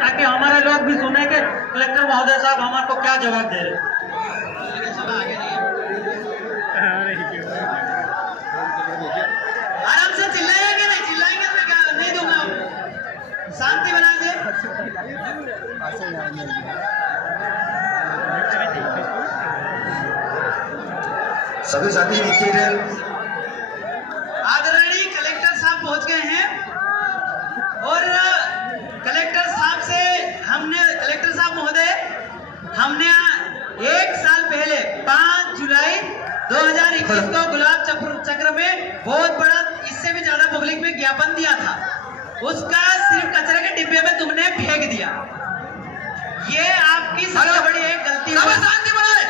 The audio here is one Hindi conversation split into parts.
ताकि हमारे लोग भी सुने कि कलेक्टर महोदय साहब हमारे को क्या जवाब दे रहे हैं। आराम से चिल्लाएंगे नहीं, चिल्लाएंगे तो क्या नहीं दूंगा, शांति बना दे। सभी साथी नीचे हैं। आदरणीय कलेक्टर साहब पहुंच गए हैं और कलेक्टर साहब से कलेक्टर साहब महोदय हमने 1 साल पहले 5 जुलाई 2021 को गुलाब चक्र में बहुत बड़ा, इससे भी ज्यादा पब्लिक में ज्ञापन दिया था। उसका सिर्फ कचरे के डिब्बे में तुमने फेंक दिया। ये आपकी सबसे बड़ी एक गलती है। शांति बनाए।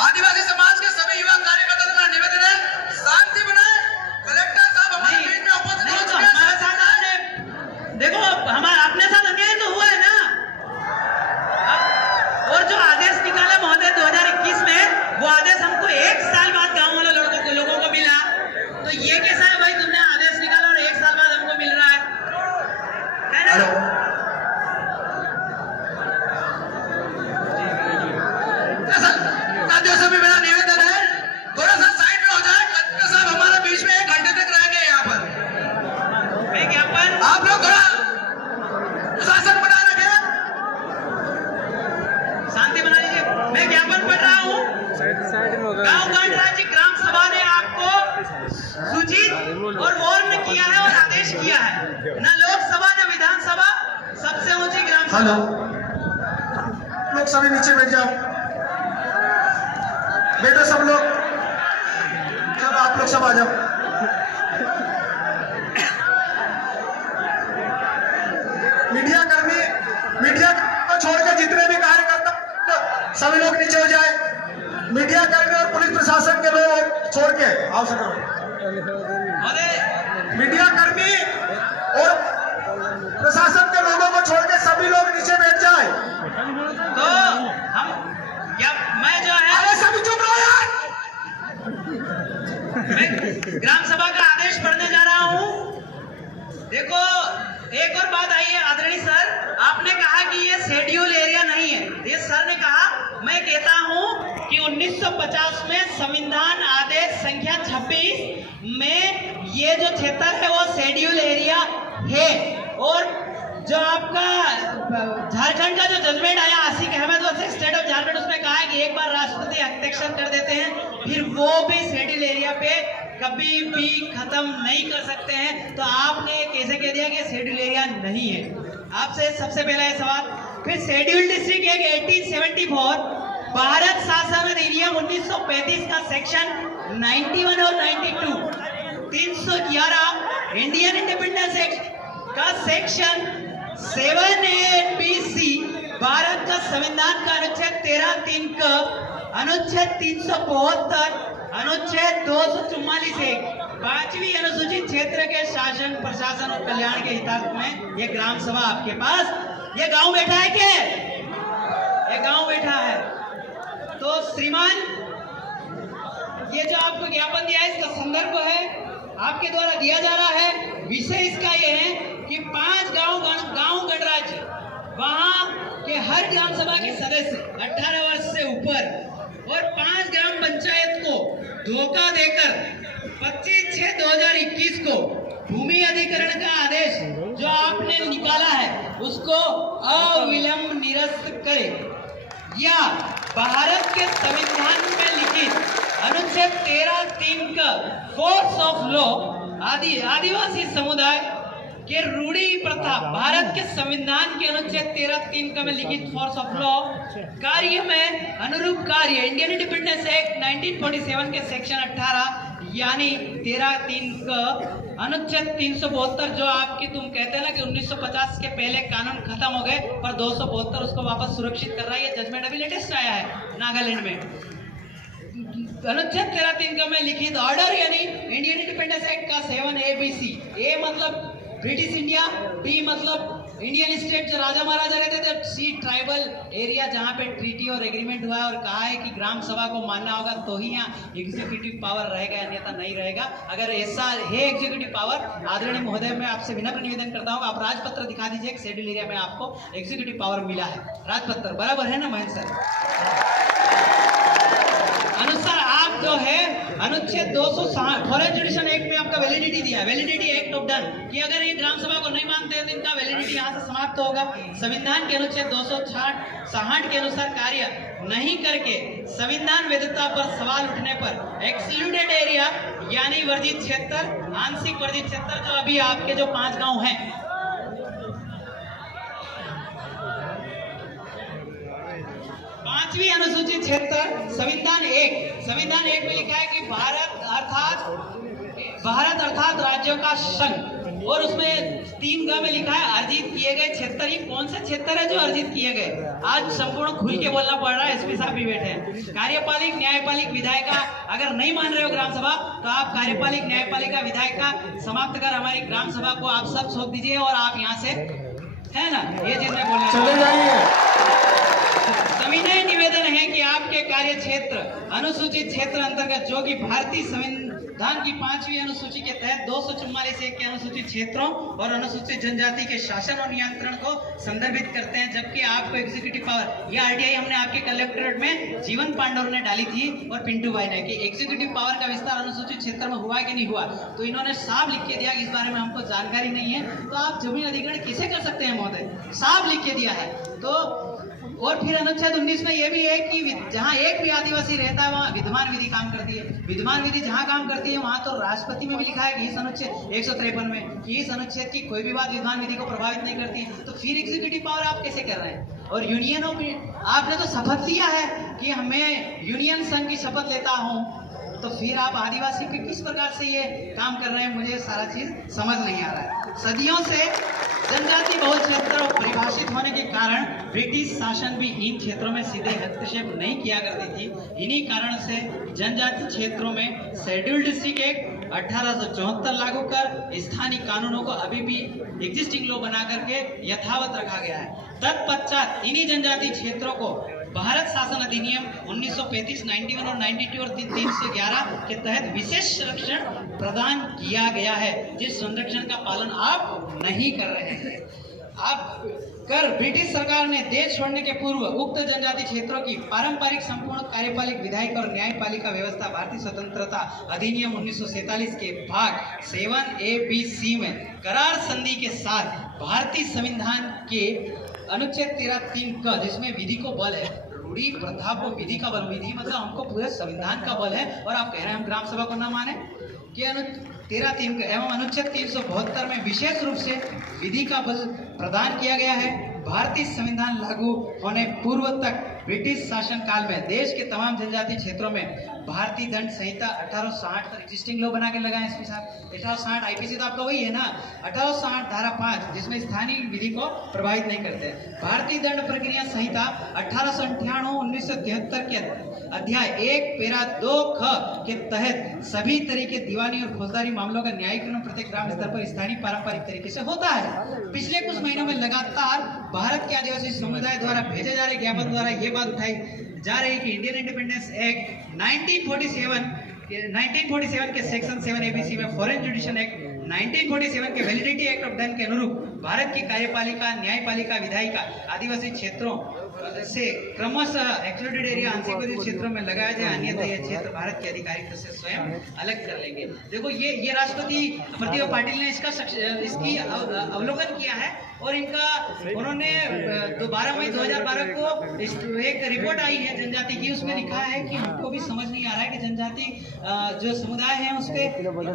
आदिवासी समाज के सभी युवा कार्यकर्ता से मेरा निवेदन है, शांति बनाए। कलेक्टर साहब हमारे बीच में उपस्थित हो चुके हैं। हमारे साथ आपने देखो, हमारा अपने साथ अन्याय तो हुआ है ना। और जो आदेश निकाला महोदय 2021 में, वो आदेश हमको 1 साल बाद गांव वाले लोगों को मिला। तो ये कैसा है भाई, तुमने आदेश निकाला और 1 साल बाद हमको मिल रहा है ना? साथियों से भी मेरा निवेदन है, थोड़ा सा साइड में हो जाए। कलेक्टर साहब हमारे बीच में 1 घंटे तक रहेंगे यहाँ पर। मैं ज्ञापन आप लोग थोड़ा शासन बना रखे, शांति बना लीजिए। मैं ज्ञापन पढ़ रहा हूँ। गांव गण राज्य ग्राम सभा ने आपको सूचित और वार्न किया है और आदेश किया है। न लोकसभा न विधानसभा, सबसे ऊंची ग्राम सभा। हेलो, लोग सभी नीचे बैठ जाओ। बैठो सब लोग, सब आप लोग सब आ जाओ। मीडिया को छोड़कर जितने भी कार्यकर्ता सभी लोग नीचे हो जाए। मीडिया कर्मी और पुलिस प्रशासन के लोग छोड़ के आओ सब। मीडिया कर्मी और प्रशासन के लोगों को छोड़ के सभी लोग नीचे बैठ जाए। तो मैं जो है, अरे सभी चुप रहो यार। मैं ग्राम सभा का आदेश पढ़ने जा रहा हूँ। देखो, एक और बात आई है आदरणीय सर, आपने कहा कि ये शेड्यूल एरिया नहीं है। ये सर ने कहा, मैं कहता हूँ कि 1950 में संविधान आदेश संख्या 26 में ये जो क्षेत्र है वो शेड्यूल एरिया है। और जो आपका झारखंड का जो जजमेंट आया Asik Ahmed versus state of Jharkhand, उसमें कहा है कि एक बार राष्ट्रपति हस्ताक्षर कर देते हैं, फिर वो भी शेड्यूल एरिया पे कभी भी खत्म नहीं कर सकते हैं। तो आपने कैसे कह दिया कि शेड्यूल एरिया नहीं है? आपसे सबसे पहला ये सवाल। फिर शेड्यूल डिस्ट्रिक्ट एक 1874 भारत शासन अधिनियम 1935 का सेक्शन 91 और 92, 311 इंडियन इंडिपेंडेंस एक्ट का सेक्शन 7A-BC, भारत का संविधान का अनुच्छेद 13(3) का अनुच्छेद 372, अनुच्छेद 244 5वीं अनुसूचित क्षेत्र के शासन प्रशासन और कल्याण के हितार्थ में ये ग्राम सभा आपके पास, ये गांव बैठा है क्या? ये गांव बैठा है। तो श्रीमान, ये जो आपको ज्ञापन दिया है, इसका संदर्भ है आपके द्वारा दिया जा रहा है। विषय इसका ये है कि 5 गांव गणराज्य, वहां के हर ग्राम सभा के सदस्य 18 वर्ष से ऊपर और 5 ग्राम पंचायत को धोखा देकर 25/6/2021 को भूमि अधिग्रहण का आदेश जो आपने निकाला है उसको अविलंब निरस्त करे, या भारत के संविधान में लिखित अनुच्छेद 13(3) का फोर्स ऑफ लॉ आदिवासी समुदाय के रूढ़ी प्रथा, भारत के संविधान के अनुच्छेद 13(3) का में लिखित फोर्स ऑफ लॉ कार्य में अनुरूप कार्य इंडियन इंडिपेंडेंस एक्ट 1947 के सेक्शन 18 यानी 13(3) का अनुच्छेद 372, जो आपकी तुम कहते हैं ना कि 1950 के पहले कानून खत्म हो गए पर 272 उसको वापस सुरक्षित कर रहा है। ये जजमेंट अभी लेटेस्ट आया है नागालैंड में। अनुच्छेद 13(3) का में लिखित ऑर्डर यानी इंडियन इंडिपेंडेंस एक्ट का 7A-BC, ए मतलब ब्रिटिश इंडिया, टी मतलब इंडियन स्टेट, जो राजा महाराजा रहते थे, सी ट्राइबल एरिया जहाँ पे ट्रीटी और एग्रीमेंट हुआ है और कहा है कि ग्राम सभा को मानना होगा तो ही यहाँ एग्जीक्यूटिव पावर रहेगा, अन्यथा नहीं रहेगा। अगर ऐसा है एग्जीक्यूटिव पावर, आदरणीय महोदय मैं आपसे विनम्र निवेदन करता हूँ, आप राजपत्र दिखा दीजिए, शेड्यूल एरिया में आपको एग्जीक्यूटिव पावर मिला है, राजपत्र बराबर है ना महेंद्र सर? अनुसार आप जो है अनुच्छेद 260 फॉरेन जुडिशियल एक्ट में आपका वैलिडिटी दिया, वैलिडिटी एक्ट ऑफ डन, कि अगर ये ग्राम सभा को नहीं मानते हैं तो इनका वैलिडिटी यहाँ से समाप्त होगा। संविधान के अनुच्छेद 260 के अनुसार कार्य नहीं करके संविधान वैधता पर सवाल उठने पर एक्सक्लूडेड एरिया यानी वर्जित क्षेत्र, आंशिक वर्जित क्षेत्र, जो अभी आपके जो 5 गांव हैं, पांचवी अनुसूचित क्षेत्र, संविधान एक में लिखा है कि भारत अर्थात राज्यों का संघ, और उसमें 3 ग में लिखा है अर्जित किए गए क्षेत्र। ये कौन से क्षेत्र है जो अर्जित किए गए? आज संपूर्ण खुल के बोलना पड़ रहा है, एसपी साहब भी बैठे हैं। कार्यपालिक, न्यायपालिक, विधायिका, अगर नहीं मान रहे हो ग्राम सभा तो आप कार्यपालिक, न्यायपालिका, विधायिका समाप्त कर हमारी ग्राम सभा को आप सब सौंप दीजिए और आप यहाँ से, है ना, ये चीज में बोलना चले जाइए। सविनय निवेदन है कि आपके कार्य क्षेत्र अनुसूचित क्षेत्र अंतर्गत, जो कि भारतीय संविधान की 5वीं अनुसूची के तहत 244(1) के अनुसूचित क्षेत्रों और अनुसूचित जनजाति के शासन और नियंत्रण को संदर्भित करते हैं, जबकि आपको एग्जीक्यूटिव पावर, यह आरटीआई हमने आपके कलेक्टरेट में जीवन पांडव ने डाली थी और पिंटू भाई ने, कि एग्जीक्यूटिव पावर का विस्तार अनुसूचित क्षेत्र में हुआ कि नहीं हुआ, तो इन्होंने साफ लिख के दिया कि इस बारे में हमको जानकारी नहीं है। तो आप जमीन अधिग्रहण किसे कर सकते हैं महोदय? साफ लिख के दिया है। तो और फिर अनुच्छेद 19 में यह भी है कि जहां एक भी आदिवासी रहता है वहां विद्यमान विधि काम करती है। विद्यमान विधि जहां काम करती है वहां तो राष्ट्रपति में भी लिखा है कि इस अनुच्छेद 153 में कि इस अनुच्छेद की कोई भी बात विद्यमान विधि को प्रभावित नहीं करती। तो फिर एग्जीक्यूटिव पावर आप कैसे कर रहे हैं? और यूनियनों में आपने तो शपथ लिया है कि मैं यूनियन संघ की शपथ लेता हूँ, तो फिर आप आदिवासी के किस प्रकार से ये काम कर रहे हैं? मुझे सारा चीज समझ नहीं आ रहा है। सदियों से जनजाति बहुल क्षेत्र परिभाषित होने के कारण ब्रिटिश शासन भी इन क्षेत्रों में सीधे हस्तक्षेप नहीं किया करती थी। इन्हीं कारण से जनजाति क्षेत्रों में शेड्यूल्ड डिस्ट्रिक्ट एक्ट 1874 लागू कर स्थानीय कानूनों को अभी भी एग्जिस्टिंग लॉ बना करके यथावत रखा गया है। तत्पश्चात इन्हीं जनजाति क्षेत्रों को भारत शासन अधिनियम 1935, 91 और 92 और 311 के तहत विशेष संरक्षण प्रदान किया गया है, जिस संरक्षण का पालन आप नहीं कर रहे हैं। आप कर ब्रिटिश सरकार ने देश छोड़ने के पूर्व उक्त जनजाति क्षेत्रों की पारंपरिक संपूर्ण कार्यपालिक, विधायिक और न्यायपालिका व्यवस्था भारतीय स्वतंत्रता अधिनियम 1947 के भाग 7A-B-C में करार संधि के साथ भारतीय संविधान के अनुच्छेद 13(3) का, जिसमें विधि को बल है, रूढ़ी प्रथा को विधि का बल, विधि मतलब हमको पूरे संविधान का बल है, और आप कह रहे हैं हम ग्राम सभा को ना माने, कि 13(3) का एवं अनुच्छेद 372 में विशेष रूप से विधि का बल प्रदान किया गया है। भारतीय संविधान लागू होने पूर्व तक ब्रिटिश शासन काल में देश के तमाम जनजातीय क्षेत्रों में भारतीय दंड संहिता 1860 पर एग्जिस्टिंग लॉ बना के लगाए एसपी साहब। 1860 आईपीसी तो आपका वही है ना, 1860 धारा 5, जिसमें स्थानीय विधि को प्रभावित नहीं करते। भारतीय दंड प्रक्रिया संहिता 1898-1973 के अध्याय 1 पैरा 2 ख के तहत सभी तरह के दीवानी और फौजदारी मामलों का न्यायीकरण प्रत्येक ग्राम स्तर पर स्थानीय पारंपरिक तरीके से होता है। पिछले कुछ महीनों में लगातार भारत के आदिवासी समुदाय द्वारा भेजे जा रहे ज्ञापन द्वारा ये बात उठाई जा रही है कि इंडियन इंडिपेंडेंस एक्ट 1947 के सेक्शन 7ABC में फॉरेन जुडिशियल एक्ट 1947 के वैलिडिटी एक्ट ऑफ डन के अनुरूप भारत की कार्यपालिका, न्यायपालिका, विधायिका आदिवासी क्षेत्रों से क्रमशः एक्सक्लूडेड एरिया, आंशिक विधि क्षेत्रों में लगाया जाए, अन्यथा यह क्षेत्र भारत की आधिकारिकता से स्वयं अलग कर लेंगे। देखो ये राष्ट्रपति प्रतिभा पाटिल ने इसकी अवलोकन किया है, और उन्होंने 12 मई 2012 को एक रिपोर्ट आई है जनजाति की, उसमें लिखा है कि हमको भी समझ नहीं आ रहा है कि जनजाति जो समुदाय है उसके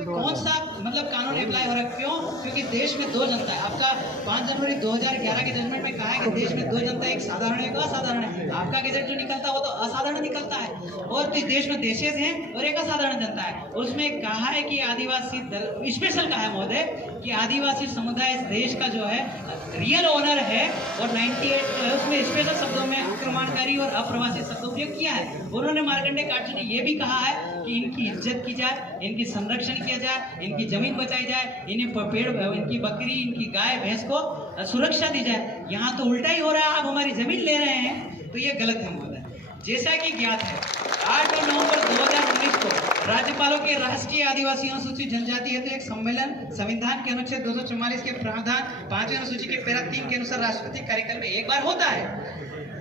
कौन सा मतलब कानून अप्लाई हो रहा है। क्यों? क्योंकि देश में 2 जनता है। आपका 5 जनवरी 2011 के जजमेंट में कहा है कि देश में 2 जनता, एक साधारण एक असाधारण है। आपका गैजेट जो निकलता है वो तो असाधारण निकलता है। और तो इस देश में देशेज हैं और एक असाधारण जनता है। उसमें कहा है कि आदिवासी स्पेशल कहा है महोदय कि आदिवासी समुदाय इस देश का जो है रियल ओनर है। और 98 उसमें स्पेशल शब्दों में आक्रमणकारी और अप्रवासी शब्द उपयोग किया है। उन्होंने मार्कंडेय काटजू ने यह भी कहा है कि इनकी इज्जत की जाए, इनकी संरक्षण किया जाए, इनकी जमीन बचाई जाए, इन्हें पेड़, इनकी बकरी, इनकी गाय भैंस को सुरक्षा दी जाए। यहाँ तो उल्टा ही हो रहा है, आप हमारी जमीन ले रहे हैं, तो ये गलत है महोदय। जैसा कि ज्ञात है 8 नवंबर 2019 को राज्यपालों के राष्ट्रीय आदिवासी अनुसूचित जनजाति हेतु एक सम्मेलन संविधान के अनुच्छेद 244 के प्रावधान 5वीं अनुसूची के पैरा 3 के अनुसार राष्ट्रपति कार्यकाल में एक बार होता है।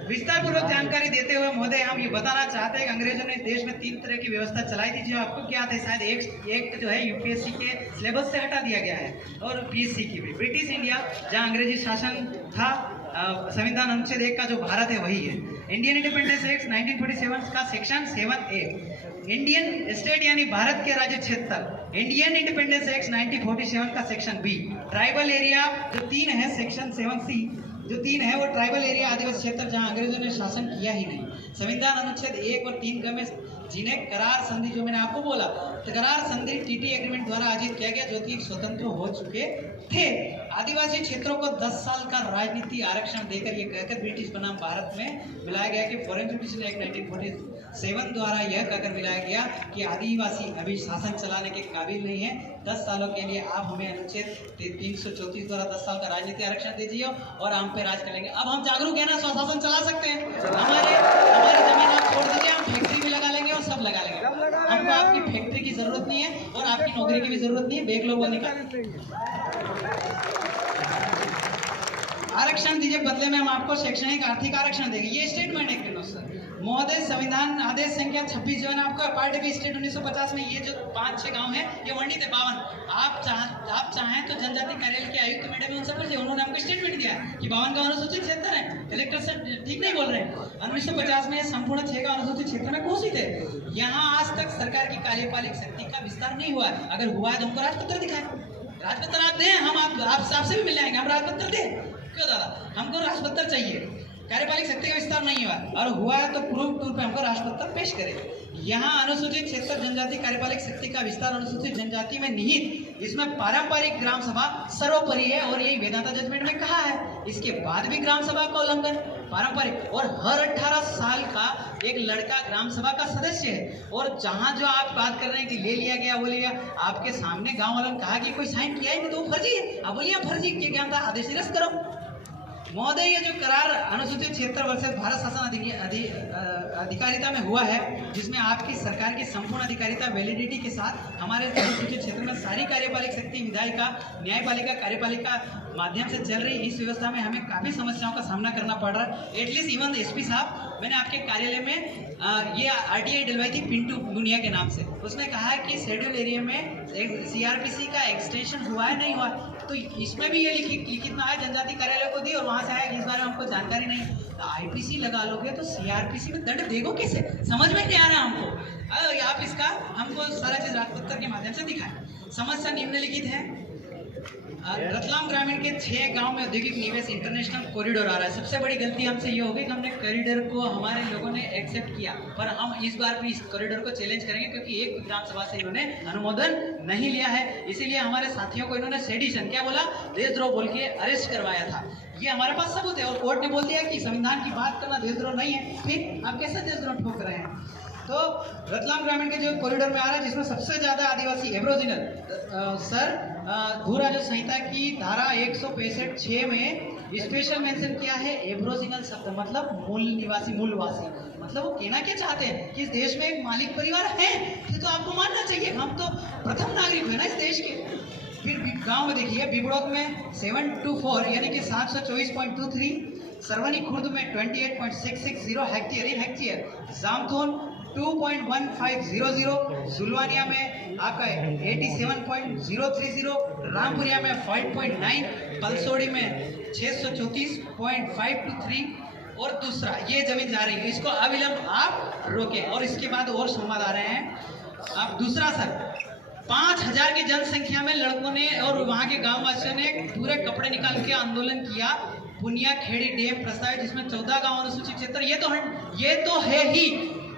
विस्तार पूर्वक जानकारी देते हुए महोदय हम ये बताना चाहते हैं कि अंग्रेजों ने देश में 3 तरह की व्यवस्था चलाई थी, जो आपको क्या थे शायद एक जो है यूपीएससी के सिलेबस से हटा दिया गया है, और पीएससी की भी। ब्रिटिश इंडिया जहां अंग्रेजी शासन था, संविधान अनुच्छेद 1 का जो भारत है वही है। इंडियन इंडिपेंडेंस एक्ट 1947 का सेक्शन 7A, इंडियन स्टेट यानी भारत के राज्य क्षेत्र, इंडियन इंडिपेंडेंस एक्ट 1947 का सेक्शन B, ट्राइबल एरिया जो 3 है, सेक्शन 7C जो 3 है वो ट्राइबल एरिया आदिवासी क्षेत्र जहां अंग्रेजों ने शासन किया ही नहीं। संविधान अनुच्छेद 1 और 3 में जिन्हें करार संधि, जो मैंने आपको बोला, तो करार संधि टीटी एग्रीमेंट द्वारा आयोजित किया गया, जो कि स्वतंत्र हो चुके थे। आदिवासी क्षेत्रों को 10 साल का राजनीति आरक्षण देकर ये कहकर ब्रिटिश बनाम भारत में मिलाया गया कि फॉरेन जुडिशल एक्ट 1947 द्वारा यह कहकर मिलाया गया कि आदिवासी अभी शासन चलाने के काबिल नहीं है। 10 सालों के लिए आप हमें अनुच्छेद 334 द्वारा 10 साल का राजनीति आरक्षण दीजिए और हम पे राज करेंगे। अब हम जागरूक है ना, स्वशासन चला सकते हैं। हमारी जमीन आप छोड़ दीजिए, हम फैक्ट्री भी लगा लेंगे और सब लगा लेंगे। हमको आपकी फैक्ट्री की जरूरत नहीं है और आपकी नौकरी की भी जरूरत नहीं है। बेग लोगों निकाल आरक्षण दीजिए, बदले में हम आपको शैक्षणिक आर्थिक आरक्षण देंगे। ये स्टेटमेंट है महोदय। संविधान आदेश संख्या 26 जो है ना आपका पार्ट बी स्टेट 1950 में ये जो 5-6 गांव है ये वर्णित है 52। आप चाहें तो जनजाति कार्यालय के आयुक्त मैडम उनसे पूछिए, उन्होंने हमको स्टेटमेंट दिया है कि 52 गांव अनुसूचित क्षेत्र है। कलेक्टर से ठीक नहीं बोल रहे हैं। 1950 में संपूर्ण 6 गांव अनुसूचित क्षेत्र में घोषित है। यहाँ आज तक सरकार की कार्यपालिक शक्ति का विस्तार नहीं हुआ है। अगर हुआ है तो हमको राजपत्र दिखाएं, राजपत्र आप दें, हम आपसे भी मिल जाएंगे। हम राजपत्र दें क्यों दादा, हमको राजपत्र चाहिए। कार्यपालिक शक्ति का विस्तार नहीं हुआ और हुआ है तो प्रूफ टूर पे हमको राजपत्र पेश करें। यहाँ अनुसूचित क्षेत्र जनजाति कार्यपालिक शक्ति का विस्तार अनुसूचित जनजाति में निहित, इसमें पारंपरिक ग्राम सभा सर्वोपरि है और यही वेदांता जजमेंट में कहा है। इसके बाद भी ग्राम सभा का उल्लंघन पारंपरिक, और हर 18 साल का एक लड़का ग्राम सभा का सदस्य है। और जहाँ जो आप बात कर रहे हैं कि ले लिया गया वो लिया, आपके सामने गाँव वालों ने कहा कि कोई साइन किया ही नहीं तो वो फर्जी है। आप बोलिए फर्जी किया गया था, आदेश निरस्त करो। महोदय ये जो करार अनुसूचित क्षेत्र वर्सेस भारत शासन अधिकारिता में हुआ है, जिसमें आपकी सरकार की संपूर्ण अधिकारिता वैलिडिटी के साथ हमारे अनुसूचित क्षेत्र में सारी कार्यपालिक शक्ति विधायिका, न्यायपालिका, कार्यपालिका माध्यम से चल रही इस व्यवस्था में हमें काफ़ी समस्याओं का सामना करना पड़ रहा है। एटलीस्ट इवन एसपी साहब, मैंने आपके कार्यालय में ये आरटीआई डलवाई थी पिंटू गुनिया के नाम से। उसने कहा है कि शेड्यूल एरिया में सीआरपीसी का एक्सटेंशन हुआ है नहीं हुआ, तो इसमें भी ये लिखित में आया जनजाति कार्यालय को दी और वहाँ से आया कि इस बारे में हमको जानकारी नहीं। तो आईपीसी लगा लोगे तो सीआरपीसी में दंड देगो कैसे, समझ में नहीं आ रहा हमको। आप इसका हमको सारा चीज राजपत्र के माध्यम से दिखाएं। समस्या निम्नलिखित है। रतलाम ग्रामीण के 6 गांव में औद्योगिक निवेश इंटरनेशनल कॉरिडोर आ रहा है। सबसे बड़ी गलती हमसे ये हो गई कि हमने कॉरिडोर को हमारे लोगों ने एक्सेप्ट किया, पर हम इस बार भी इस कॉरिडोर को चैलेंज करेंगे क्योंकि एक विधान सभा से इन्होंने अनुमोदन नहीं लिया है। इसीलिए हमारे साथियों को इन्होंने सेडिशन, क्या बोला, देशद्रोह बोल के अरेस्ट करवाया था। ये हमारे पास सबूत है और कोर्ट ने बोल दिया कि संविधान की बात करना देशद्रोह नहीं है। फिर आप कैसे देशद्रोह ठोक रहे हैं? तो रतलाम ग्रामीण के जो कॉरिडोर में आ रहा है, जिसमें सबसे ज्यादा आदिवासी एब्रोजिनल भू राजस्व संहिता की धारा 165(6) में स्पेशल मेंशन किया है एब्रोजिनल शब्द, मतलब मूल निवासी, मूलवासी। मतलब वो कहना क्या चाहते हैं कि इस देश में एक मालिक परिवार है, तो आपको मानना चाहिए, हम तो प्रथम नागरिक है ना इस देश के। फिर गांव में देखिए, बिबड़ोक में 724 यानी कि 724.23, सरवनी खुर्द में 28.660 हेक्टेयर, जामथोन 2.1500, सुलवानिया में आपका 87.030, रामपुरिया में 5.9, पलसोड़ी में 634.523। और दूसरा ये जमीन जा रही है, इसको अविलंब आप रोके। और इसके बाद और संवाद आ रहे हैं। आप दूसरा सर, 5000 की जनसंख्या में लड़कों ने और वहाँ के गांव वासियों ने पूरे कपड़े निकाल के आंदोलन किया। पुनियाखेड़ी डैम प्रस्तावित जिसमें 14 गांव अनुसूचित क्षेत्र, ये तो है ही,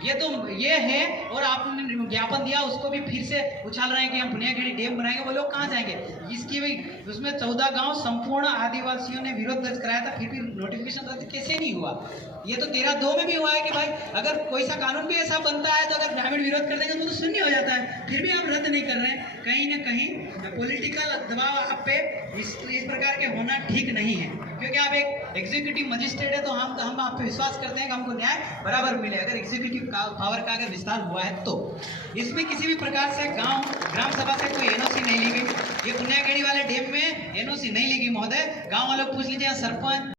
ये है। और आपने ज्ञापन दिया उसको भी फिर से उछाल रहे हैं कि हम पुनियाखेड़ी डैम बनाएंगे। वो लोग कहाँ जाएंगे? इसकी भी उसमें 14 गांव संपूर्ण आदिवासियों ने विरोध दर्ज कराया था, फिर भी नोटिफिकेशन रद्द कैसे नहीं हुआ? ये तो 13(2) में भी हुआ है कि भाई अगर कोई सा कानून भी ऐसा बनता है तो अगर ग्रामीण विरोध कर देंगे तो शून्य हो जाता है, फिर भी आप रद्द नहीं कर रहे हैं। कहीं ना कहीं पॉलिटिकल दबाव आप पे इस प्रकार के होना ठीक नहीं है, क्योंकि आप एक एग्जीक्यूटिव मजिस्ट्रेट है तो हम आप पे विश्वास करते हैं कि हमको न्याय बराबर मिले। अगर एग्जीक्यूटिव पावर का अगर विस्तार हुआ है तो इसमें किसी भी प्रकार से ग्राम सभा से कोई एनओसी नहीं ली गई। ये पुनियाखेड़ी वाले डैम में एनओसी नहीं ली गई महोदय। गाँव वालों पूछ लीजिए, सरपंच